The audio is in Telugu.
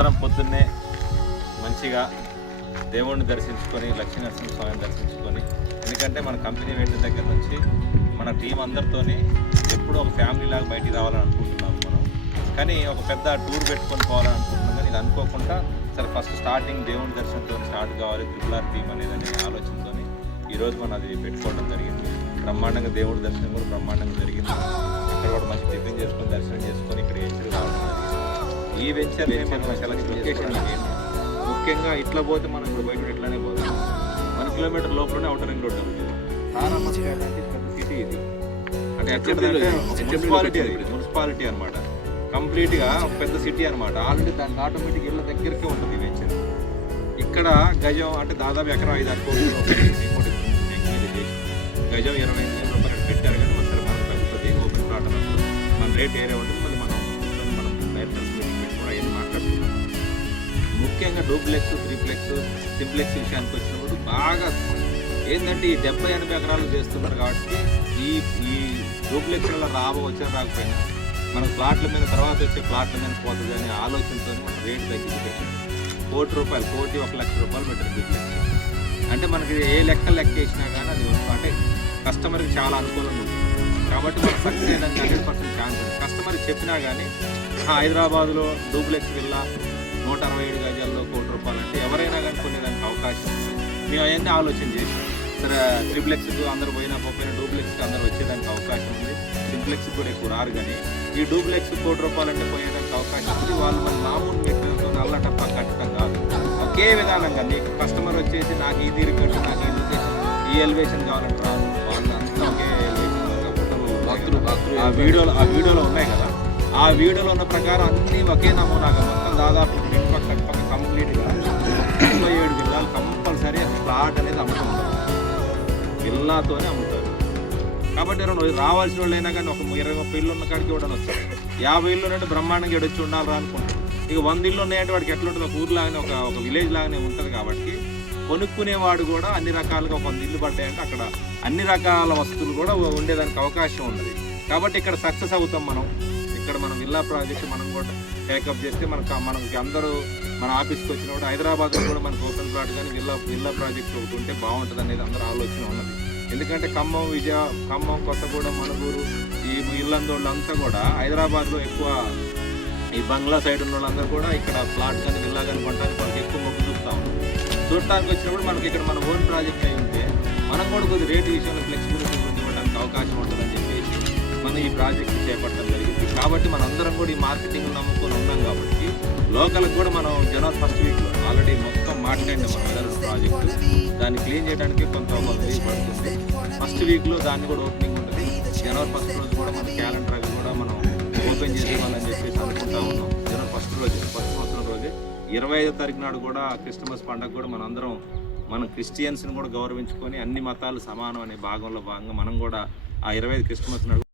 అందరం పొద్దున్నే మంచిగా దేవుణ్ణి దర్శించుకొని లక్ష్మీనరసింహ స్వామిని దర్శించుకొని, ఎందుకంటే మన కంపెనీ పెట్టిన దగ్గర నుంచి మన టీం అందరితోని ఎప్పుడూ ఒక ఫ్యామిలీ లాగా బయటికి రావాలని అనుకుంటున్నాము మనం. కానీ ఒక పెద్ద టూర్ పెట్టుకొని పోవాలని అనుకుంటున్నాం. కానీ ఇది అనుకోకుండా సరే ఫస్ట్ స్టార్టింగ్ దేవుని దర్శనంతో స్టార్ట్ కావాలి ట్రిపుల్ టీం అనేదని ఆలోచనతో ఈరోజు మనం అది పెట్టుకోవడం జరిగింది. బ్రహ్మాండంగా దేవుడి దర్శనం కూడా బ్రహ్మాండంగా జరిగింది. ఇక్కడ కూడా మంచి టిఫిన్ చేసుకొని దర్శనం చేసుకొని ఇక్కడ వెంచర్ రావడం జరిగింది. ఈ వెంచర్ లొకేషన్ ముఖ్యంగా ఇట్లా పోతే మనం ఇప్పుడు బయట ఇట్లానే పోతాం. 1 కిలోమీటర్ లోపలనే అవుటర్ రింగ్ రోడ్ ఉంటుంది. పెద్ద సిటీ ఇది, అంటే మున్సిపాలిటీ అనమాట. కంప్లీట్గా ఒక పెద్ద సిటీ అనమాట. ఆల్రెడీ దానికి ఆటోమేటిక్ ఇళ్ళ దగ్గరికే ఉంటుంది ఈ వెంచర్. ఇక్కడ గజం అంటే దాదాపు ఎకరం 5-6 కోట్లు గజం 25,000 రూపాయలు పెట్టారు. కానీ ఒకసారి మనకు తగ్గుతుంది ఓపెన్ ప్లాట్ అన్నప్పుడు మన రేట్ ఏరియా ఉంటుంది. మళ్ళీ మనం డైరెక్టర్స్ మీటింగ్ పెట్టి కూడా అవన్నీ మాట్లాడుతున్నాం. ముఖ్యంగా డూప్లెక్స్, త్రీప్లెక్స్, సింప్లెక్స్ విషయానికి వచ్చినప్పుడు బాగా ఏంటంటే ఈ 70-80 ఎకరాలు చేస్తున్నారు కాబట్టి ఈ డూప్లెక్స్లలో రాకపోయినా మన ప్లాట్ల మీద తర్వాత వచ్చే ప్లాట్ల మీద పోతుంది అనే ఆలోచనతో మనం రేటు తగ్గించి పెట్టాం. ₹1,00,000 1,00,000 పెట్టారు డూప్లెక్స్. అంటే మనకి ఏ లెక్క వేసినా కానీ అది అంటే కస్టమర్కి చాలా అనుకూలంగా ఉంటుంది. కాబట్టి మనకు సక్సెస్ అయ్యడానికి 100% ఛాన్స్ ఉంది. కస్టమర్కి చెప్పినా కానీ హైదరాబాద్లో డూప్లెక్స్ విల్లా 167 గజాల్లో ₹1,00,000 అంటే ఎవరైనా కానీ కొనేదానికి అవకాశం ఉంది. మేము అవన్నీ ఆలోచన చేసాం. సరే ట్రిప్లెక్స్కి అందరూ పోయినా డూప్లెక్స్కి అందరూ వచ్చేదానికి అవకాశం ఉంది. సింప్లెక్స్కి కూడా ఎక్కువ రారు. కానీ ఈ డూప్లెక్స్ ₹1,00,000 అంటే పోయేదానికి అవకాశం ఉంది. వాళ్ళు మన మామూలు మెటీరియల్తో అల్లటప్ప కట్టడం కాదు. ఒకే విధానంగా నీకు కస్టమర్ వచ్చేసి నాకు ఈ తీరు కట్టు, నాకు ఈ లొకేషన్, ఈ ఎలివేషన్ కావాలంటే రాదు. వాళ్ళు అంతా ఒకే ఎలివేషన్ ఆ వీడియోలో ఉన్నాయి కదా, ఆ వీడియోలో ఉన్న ప్రకారం అన్నీ ఒకే నమూనాగా మొత్తం దాదాపు పక్క కంప్లీట్గా 37 విల్లాలు కంపల్సరీ ప్లాట్ అనేది అమ్ముతారు. విల్లాతోనే అమ్ముతారు. కాబట్టి రావాల్సిన వాళ్ళు అయినా కానీ ఒక 20-30 ఇళ్ళు ఉన్న కాడికి ఇవ్వడం వస్తారు. 50 ఇళ్ళు ఉన్నట్టు బ్రహ్మాండంగా ఎడొచ్చి ఉండాలరా అనుకుంటారు. ఇక 100 ఇళ్ళు ఉన్నాయంటే వాడికి ఎట్లా ఉంటుంది, ఒక ఊర్లాగానే ఒక విలేజ్ లాగానే ఉంటుంది. కాబట్టి కొనుక్కునేవాడు కూడా అన్ని రకాలుగా 100 ఇళ్ళు పడ్డాయంటే అక్కడ అన్ని రకాల వస్తువులు కూడా ఉండేదానికి అవకాశం ఉన్నది. కాబట్టి ఇక్కడ సక్సెస్ అవుతాం మనం. ఇక్కడ మనం విల్లా ప్రాజెక్ట్ మనం కూడా టేకప్ చేస్తే మనకి అందరూ మన ఆఫీస్కి వచ్చినప్పుడు హైదరాబాద్లో కూడా మనకు ఓపెన్ ప్లాట్ కానీ విల్లా ప్రాజెక్ట్ ఒకటి ఉంటే బాగుంటుంది అనేది అందరూ ఆలోచన ఉన్నది. ఎందుకంటే ఖమ్మం, కొత్తగూడెం, మణుగూరు ఈ ఇల్లందోళ్ళు అంతా కూడా హైదరాబాద్లో ఎక్కువ ఈ బంగ్లా సైడ్ ఉన్న వాళ్ళందరూ కూడా ఇక్కడ ప్లాట్ కానీ విల్లా కానీ కొనడానికి వాళ్ళకి ఎక్కువ మొగ్గు చూస్తూ ఉన్నాం. చూడటానికి వచ్చినప్పుడు మనకి ఇక్కడ మన ఓన్ ప్రాజెక్ట్ అయి ఉంటే మనం కూడా కొద్ది రేటు విషయంలో ఫ్లెక్సిబిలిటీ ఇవ్వడానికి అవకాశం ఉంటుందని చెప్పేసి మనం ఈ ప్రాజెక్ట్ చేపట్టడం జరిగింది. కాబట్టి మనందరం కూడా ఈ మార్కెటింగ్ నమ్ముకొని ఉన్నాం. కాబట్టి లోకల్కి కూడా మనం జనవరి 1st వీక్లో ఆల్రెడీ మొత్తం మాట్లాడినాం. మన వెదర్ ప్రాజెక్టు దాన్ని క్లీన్ చేయడానికి కొంత వీక్ పడుతుంది. 1st వీక్లో దాన్ని కూడా ఓపెనింగ్ ఉంటుంది. జనవరి 1st రోజు కూడా మన క్యాలెండర్ అవి కూడా మనం ఓపెన్ చేసేవాళ్ళని చెప్పేసి అనుకుంటా ఉన్నాం. జనవరి 1st సంవత్సరం రోజే 25వ తారీఖు నాడు కూడా క్రిస్మస్ పండుగ కూడా మన క్రిస్టియన్స్ని కూడా గౌరవించుకొని అన్ని మతాలు సమానం అనే భాగంలో భాగంగా మనం కూడా ఆ 25 క్రిస్మస్ నాడు